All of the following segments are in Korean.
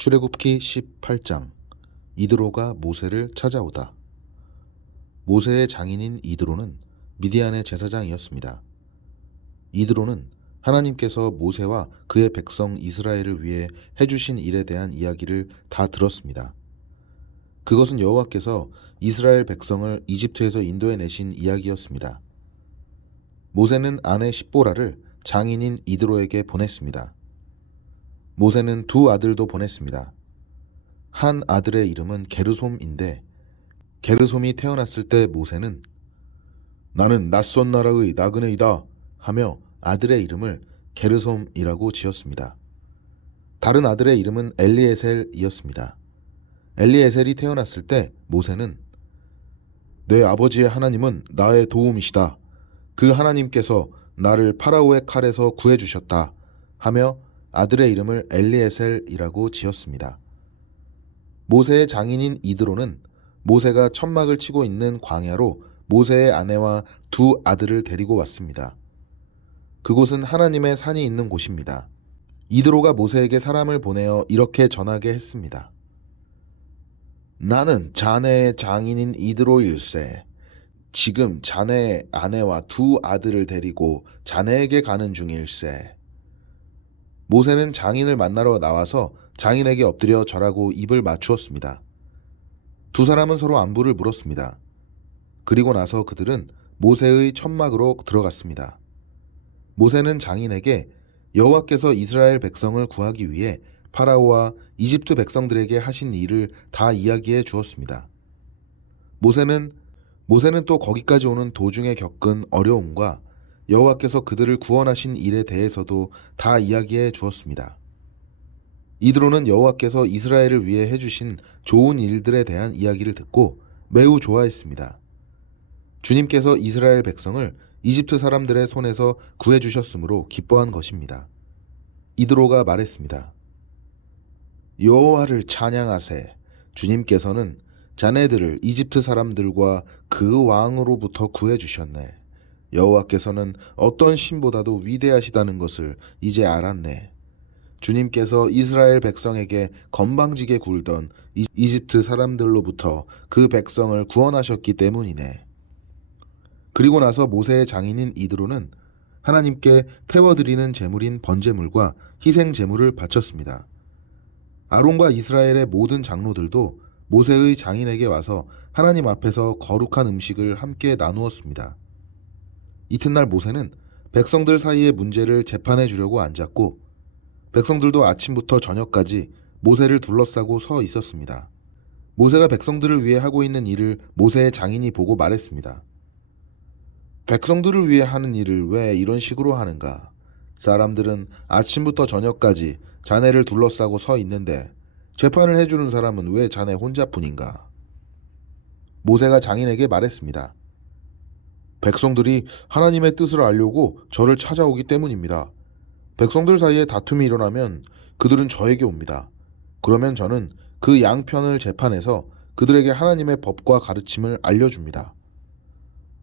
출애굽기 18장. 이드로가 모세를 찾아오다. 모세의 장인인 이드로는 미디안의 제사장이었습니다. 이드로는 하나님께서 모세와 그의 백성 이스라엘을 위해 해주신 일에 대한 이야기를 다 들었습니다. 그것은 여호와께서 이스라엘 백성을 이집트에서 인도해내신 이야기였습니다. 모세는 아내 십보라를 장인인 이드로에게 보냈습니다. 모세는 두 아들도 보냈습니다. 한 아들의 이름은 게르솜인데, 게르솜이 태어났을 때 모세는 나는 낯선 나라의 나그네이다 하며 아들의 이름을 게르솜이라고 지었습니다. 다른 아들의 이름은 엘리에셀이었습니다. 엘리에셀이 태어났을 때 모세는 내 아버지의 하나님은 나의 도움이시다. 그 하나님께서 나를 파라오의 칼에서 구해주셨다 하며 아들의 이름을 엘리에셀이라고 지었습니다. 모세의 장인인 이드로는 모세가 천막을 치고 있는 광야로 모세의 아내와 두 아들을 데리고 왔습니다. 그곳은 하나님의 산이 있는 곳입니다. 이드로가 모세에게 사람을 보내어 이렇게 전하게 했습니다. 나는 자네의 장인인 이드로일세. 지금 자네의 아내와 두 아들을 데리고 자네에게 가는 중일세. 모세는 장인을 만나러 나와서 장인에게 엎드려 절하고 입을 맞추었습니다. 두 사람은 서로 안부를 물었습니다. 그리고 나서 그들은 모세의 천막으로 들어갔습니다. 모세는 장인에게 여호와께서 이스라엘 백성을 구하기 위해 파라오와 이집트 백성들에게 하신 일을 다 이야기해 주었습니다. 모세는 또 거기까지 오는 도중에 겪은 어려움과 여호와께서 그들을 구원하신 일에 대해서도 다 이야기해 주었습니다. 이드로는 여호와께서 이스라엘을 위해 해주신 좋은 일들에 대한 이야기를 듣고 매우 좋아했습니다. 주님께서 이스라엘 백성을 이집트 사람들의 손에서 구해주셨으므로 기뻐한 것입니다. 이드로가 말했습니다. 여호와를 찬양하세. 주님께서는 자네들을 이집트 사람들과 그 왕으로부터 구해주셨네. 여호와께서는 어떤 신보다도 위대하시다는 것을 이제 알았네. 주님께서 이스라엘 백성에게 건방지게 굴던 이집트 사람들로부터 그 백성을 구원하셨기 때문이네. 그리고 나서 모세의 장인인 이드로는 하나님께 태워드리는 제물인 번제물과 희생 제물을 바쳤습니다. 아론과 이스라엘의 모든 장로들도 모세의 장인에게 와서 하나님 앞에서 거룩한 음식을 함께 나누었습니다. 이튿날 모세는 백성들 사이의 문제를 재판해 주려고 앉았고 백성들도 아침부터 저녁까지 모세를 둘러싸고 서 있었습니다. 모세가 백성들을 위해 하고 있는 일을 모세의 장인이 보고 말했습니다. 백성들을 위해 하는 일을 왜 이런 식으로 하는가? 사람들은 아침부터 저녁까지 자네를 둘러싸고 서 있는데 재판을 해주는 사람은 왜 자네 혼자뿐인가? 모세가 장인에게 말했습니다. 백성들이 하나님의 뜻을 알려고 저를 찾아오기 때문입니다. 백성들 사이에 다툼이 일어나면 그들은 저에게 옵니다. 그러면 저는 그 양편을 재판해서 그들에게 하나님의 법과 가르침을 알려줍니다.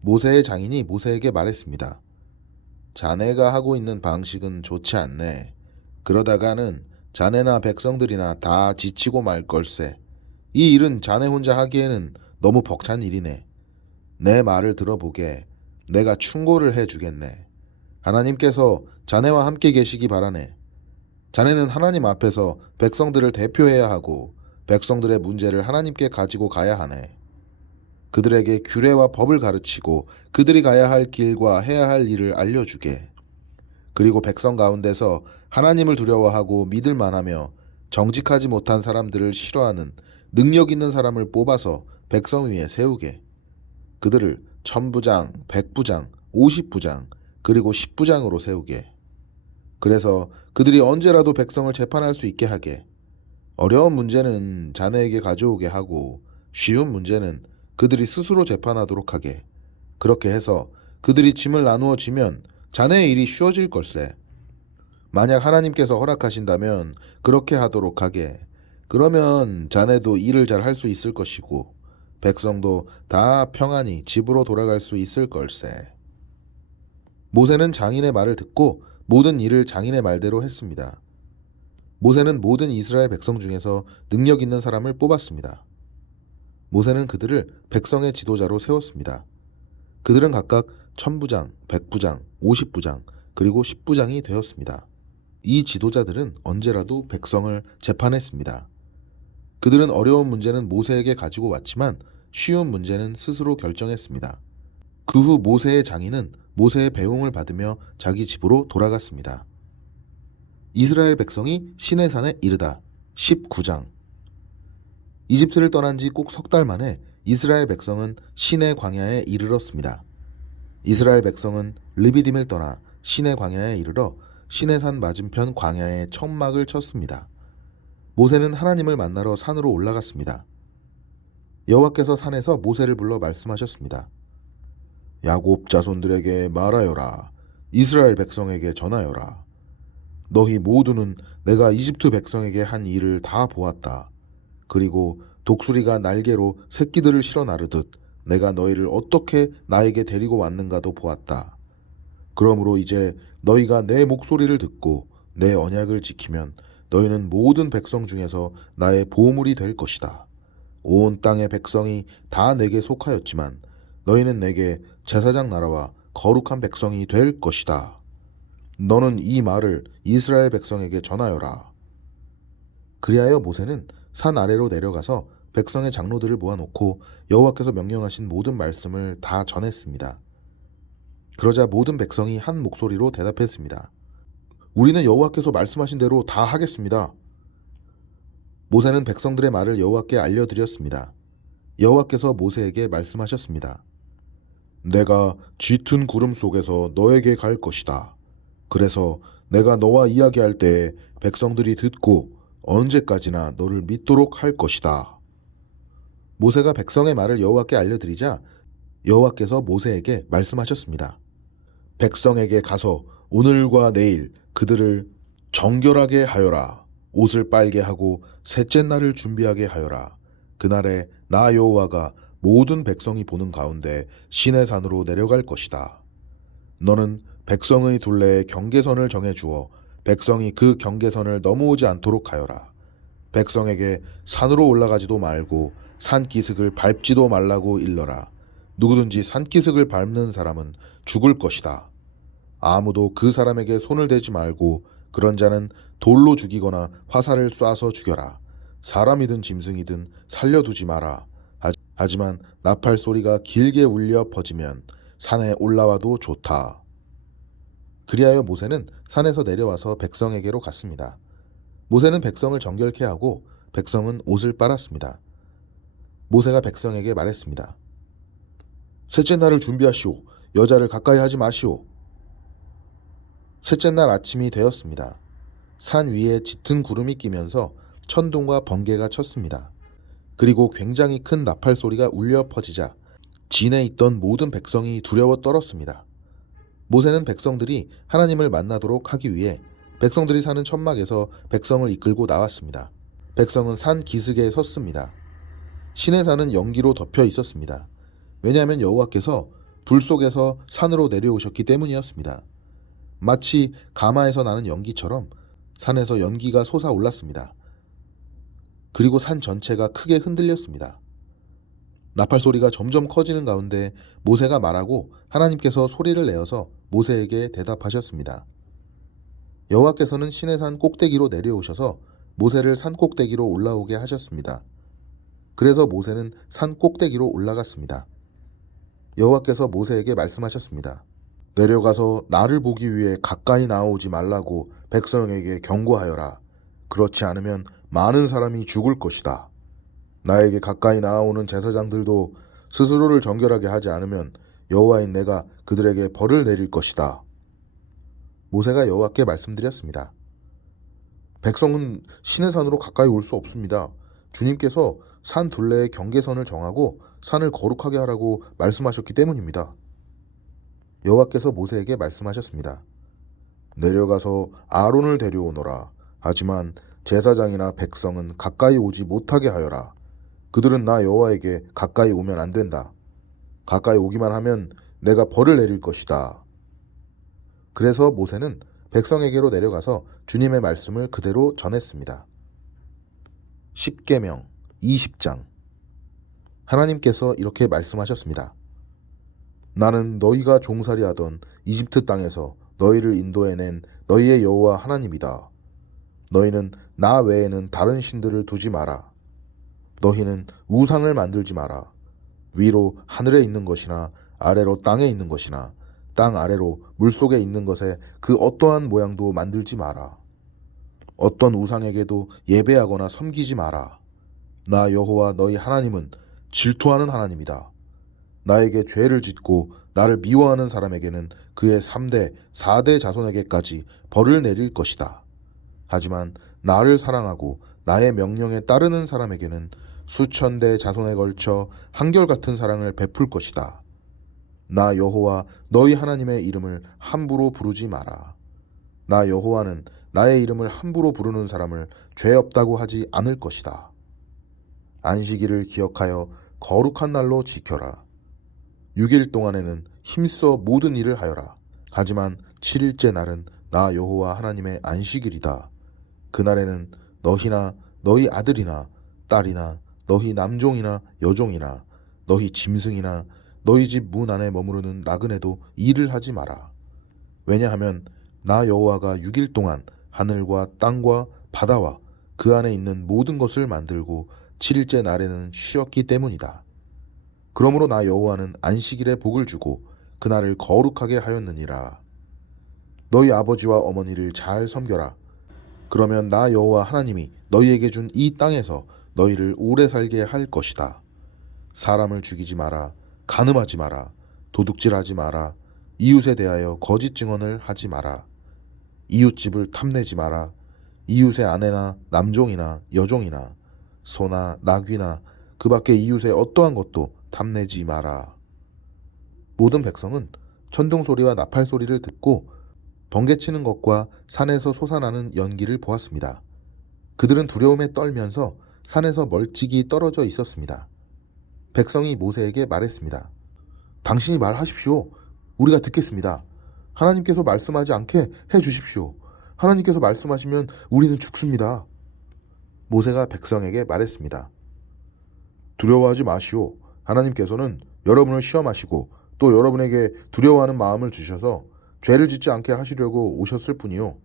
모세의 장인이 모세에게 말했습니다. 자네가 하고 있는 방식은 좋지 않네. 그러다가는 자네나 백성들이나 다 지치고 말 걸세. 이 일은 자네 혼자 하기에는 너무 벅찬 일이네. 내 말을 들어보게. 내가 충고를 해주겠네. 하나님께서 자네와 함께 계시기 바라네. 자네는 하나님 앞에서 백성들을 대표해야 하고 백성들의 문제를 하나님께 가지고 가야 하네. 그들에게 규례와 법을 가르치고 그들이 가야 할 길과 해야 할 일을 알려주게. 그리고 백성 가운데서 하나님을 두려워하고 믿을 만하며 정직하지 못한 사람들을 싫어하는 능력 있는 사람을 뽑아서 백성 위에 세우게. 그들을 1000부장, 100부장, 50부장, 그리고 10부장으로 세우게. 그래서 그들이 언제라도 백성을 재판할 수 있게 하게. 어려운 문제는 자네에게 가져오게 하고 쉬운 문제는 그들이 스스로 재판하도록 하게. 그렇게 해서 그들이 짐을 나누어 지면 자네의 일이 쉬워질 걸세. 만약 하나님께서 허락하신다면 그렇게 하도록 하게. 그러면 자네도 일을 잘 할 수 있을 것이고 백성도 다 평안히 집으로 돌아갈 수 있을 걸세. 모세는 장인의 말을 듣고 모든 일을 장인의 말대로 했습니다. 모세는 모든 이스라엘 백성 중에서 능력 있는 사람을 뽑았습니다. 모세는 그들을 백성의 지도자로 세웠습니다. 그들은 각각 1000부장, 100부장, 50부장, 그리고 10부장이 되었습니다. 이 지도자들은 언제라도 백성을 재판했습니다. 그들은 어려운 문제는 모세에게 가지고 왔지만 쉬운 문제는 스스로 결정했습니다. 그 후 모세의 장인은 모세의 배웅을 받으며 자기 집으로 돌아갔습니다. 이스라엘 백성이 시내산에 이르다. 19장. 이집트를 떠난 지 꼭 석 달 만에 이스라엘 백성은 시내 광야에 이르렀습니다. 이스라엘 백성은 르비딤을 떠나 시내 광야에 이르러 시내산 맞은편 광야에 천막을 쳤습니다. 모세는 하나님을 만나러 산으로 올라갔습니다. 여호와께서 산에서 모세를 불러 말씀하셨습니다. 야곱 자손들에게 말하여라. 이스라엘 백성에게 전하여라. 너희 모두는 내가 이집트 백성에게 한 일을 다 보았다. 그리고 독수리가 날개로 새끼들을 실어 나르듯 내가 너희를 어떻게 나에게 데리고 왔는가도 보았다. 그러므로 이제 너희가 내 목소리를 듣고 내 언약을 지키면 너희는 모든 백성 중에서 나의 보물이 될 것이다. 온 땅의 백성이 다 내게 속하였지만 너희는 내게 제사장 나라와 거룩한 백성이 될 것이다. 너는 이 말을 이스라엘 백성에게 전하여라. 그리하여 모세는 산 아래로 내려가서 백성의 장로들을 모아놓고 여호와께서 명령하신 모든 말씀을 다 전했습니다. 그러자 모든 백성이 한 목소리로 대답했습니다. 우리는 여호와께서 말씀하신 대로 다 하겠습니다. 모세는 백성들의 말을 여호와께 알려드렸습니다. 여호와께서 모세에게 말씀하셨습니다. 내가 짙은 구름 속에서 너에게 갈 것이다. 그래서 내가 너와 이야기할 때에 백성들이 듣고 언제까지나 너를 믿도록 할 것이다. 모세가 백성의 말을 여호와께 알려드리자 여호와께서 모세에게 말씀하셨습니다. 백성에게 가서 오늘과 내일 그들을 정결하게 하여라. 옷을 빨게 하고 셋째 날을 준비하게 하여라. 그날에 나 여호와가 모든 백성이 보는 가운데 시내산으로 내려갈 것이다. 너는 백성의 둘레에 경계선을 정해 주어 백성이 그 경계선을 넘어오지 않도록 하여라. 백성에게 산으로 올라가지도 말고 산기슭을 밟지도 말라고 일러라. 누구든지 산기슭을 밟는 사람은 죽을 것이다. 아무도 그 사람에게 손을 대지 말고 그런 자는 돌로 죽이거나 화살을 쏴서 죽여라. 사람이든 짐승이든 살려두지 마라. 하지만 나팔 소리가 길게 울려 퍼지면 산에 올라와도 좋다. 그리하여 모세는 산에서 내려와서 백성에게로 갔습니다. 모세는 백성을 정결케 하고 백성은 옷을 빨았습니다. 모세가 백성에게 말했습니다. 셋째 날을 준비하시오. 여자를 가까이 하지 마시오. 셋째 날 아침이 되었습니다. 산 위에 짙은 구름이 끼면서 천둥과 번개가 쳤습니다. 그리고 굉장히 큰 나팔 소리가 울려 퍼지자 진에 있던 모든 백성이 두려워 떨었습니다. 모세는 백성들이 하나님을 만나도록 하기 위해 백성들이 사는 천막에서 백성을 이끌고 나왔습니다. 백성은 산 기슭에 섰습니다. 시내산은 연기로 덮여 있었습니다. 왜냐하면 여호와께서 불 속에서 산으로 내려오셨기 때문이었습니다. 마치 가마에서 나는 연기처럼 산에서 연기가 솟아올랐습니다. 그리고 산 전체가 크게 흔들렸습니다. 나팔 소리가 점점 커지는 가운데 모세가 말하고 하나님께서 소리를 내어서 모세에게 대답하셨습니다. 여호와께서는 시내산 꼭대기로 내려오셔서 모세를 산 꼭대기로 올라오게 하셨습니다. 그래서 모세는 산 꼭대기로 올라갔습니다. 여호와께서 모세에게 말씀하셨습니다. 내려가서 나를 보기 위해 가까이 나오지 말라고 백성에게 경고하여라. 그렇지 않으면 많은 사람이 죽을 것이다. 나에게 가까이 나아오는 제사장들도 스스로를 정결하게 하지 않으면 여호와인 내가 그들에게 벌을 내릴 것이다. 모세가 여호와께 말씀드렸습니다. 백성은 시내산으로 가까이 올 수 없습니다. 주님께서 산 둘레에 경계선을 정하고 산을 거룩하게 하라고 말씀하셨기 때문입니다. 여호와께서 모세에게 말씀하셨습니다. 내려가서 아론을 데려오너라. 하지만 제사장이나 백성은 가까이 오지 못하게 하여라. 그들은 나 여호와에게 가까이 오면 안 된다. 가까이 오기만 하면 내가 벌을 내릴 것이다. 그래서 모세는 백성에게로 내려가서 주님의 말씀을 그대로 전했습니다. 십계명 20장. 하나님께서 이렇게 말씀하셨습니다. 나는 너희가 종살이하던 이집트 땅에서 너희를 인도해낸 너희의 여호와 하나님이다. 너희는 나 외에는 다른 신들을 두지 마라. 너희는 우상을 만들지 마라. 위로 하늘에 있는 것이나 아래로 땅에 있는 것이나 땅 아래로 물속에 있는 것에 그 어떠한 모양도 만들지 마라. 어떤 우상에게도 예배하거나 섬기지 마라. 나 여호와 너희 하나님은 질투하는 하나님이다. 나에게 죄를 짓고 나를 미워하는 사람에게는 그의 3대, 4대 자손에게까지 벌을 내릴 것이다. 하지만 나를 사랑하고 나의 명령에 따르는 사람에게는 수천 대 자손에 걸쳐 한결같은 사랑을 베풀 것이다. 나 여호와 너희 하나님의 이름을 함부로 부르지 마라. 나 여호와는 나의 이름을 함부로 부르는 사람을 죄 없다고 하지 않을 것이다. 안식일을 기억하여 거룩한 날로 지켜라. 6일 동안에는 힘써 모든 일을 하여라. 하지만 7일째 날은 나 여호와 하나님의 안식일이다. 그날에는 너희나 너희 아들이나 딸이나 너희 남종이나 여종이나 너희 짐승이나 너희 집 문 안에 머무르는 나그네도 일을 하지 마라. 왜냐하면 나 여호와가 6일 동안 하늘과 땅과 바다와 그 안에 있는 모든 것을 만들고 7일째 날에는 쉬었기 때문이다. 그러므로 나 여호와는 안식일에 복을 주고 그날을 거룩하게 하였느니라. 너희 아버지와 어머니를 잘 섬겨라. 그러면 나 여호와 하나님이 너희에게 준 이 땅에서 너희를 오래 살게 할 것이다. 사람을 죽이지 마라. 간음하지 마라. 도둑질하지 마라. 이웃에 대하여 거짓 증언을 하지 마라. 이웃집을 탐내지 마라. 이웃의 아내나 남종이나 여종이나 소나 나귀나 그 밖에 이웃의 어떠한 것도 탐내지 마라. 모든 백성은 천둥 소리와 나팔 소리를 듣고 번개치는 것과 산에서 솟아나는 연기를 보았습니다. 그들은 두려움에 떨면서 산에서 멀찍이 떨어져 있었습니다. 백성이 모세에게 말했습니다. 당신이 말하십시오. 우리가 듣겠습니다. 하나님께서 말씀하지 않게 해 주십시오. 하나님께서 말씀하시면 우리는 죽습니다. 모세가 백성에게 말했습니다. 두려워하지 마시오. 하나님께서는 여러분을 시험하시고 또 여러분에게 두려워하는 마음을 주셔서 죄를 짓지 않게 하시려고 오셨을 뿐이요.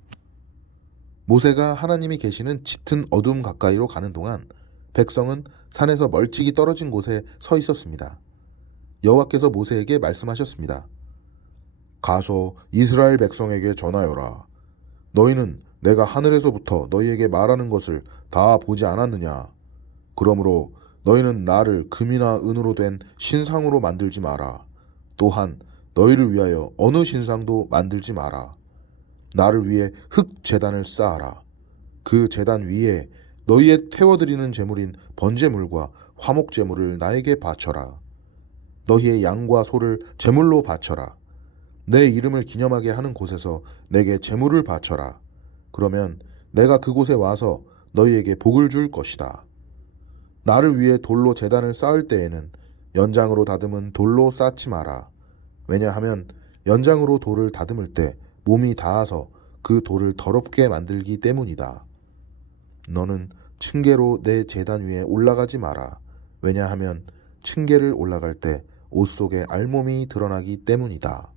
모세가 하나님이 계시는 짙은 어둠 가까이로 가는 동안 백성은 산에서 멀찍이 떨어진 곳에 서 있었습니다. 여호와께서 모세에게 말씀하셨습니다. 가서 이스라엘 백성에게 전하여라. 너희는 내가 하늘에서부터 너희에게 말하는 것을 다 보지 않았느냐? 그러므로 너희는 나를 금이나 은으로 된 신상으로 만들지 마라. 또한 너희를 위하여 어느 신상도 만들지 마라. 나를 위해 흙 제단을 쌓아라. 그 제단 위에 너희의 태워드리는 제물인 번제물과 화목 제물을 나에게 바쳐라. 너희의 양과 소를 제물로 바쳐라. 내 이름을 기념하게 하는 곳에서 내게 제물을 바쳐라. 그러면 내가 그곳에 와서 너희에게 복을 줄 것이다. 나를 위해 돌로 제단을 쌓을 때에는 연장으로 다듬은 돌로 쌓지 마라. 왜냐하면 연장으로 돌을 다듬을 때 몸이 닿아서 그 돌을 더럽게 만들기 때문이다. 너는 층계로 내 제단 위에 올라가지 마라. 왜냐하면 층계를 올라갈 때 옷 속에 알몸이 드러나기 때문이다.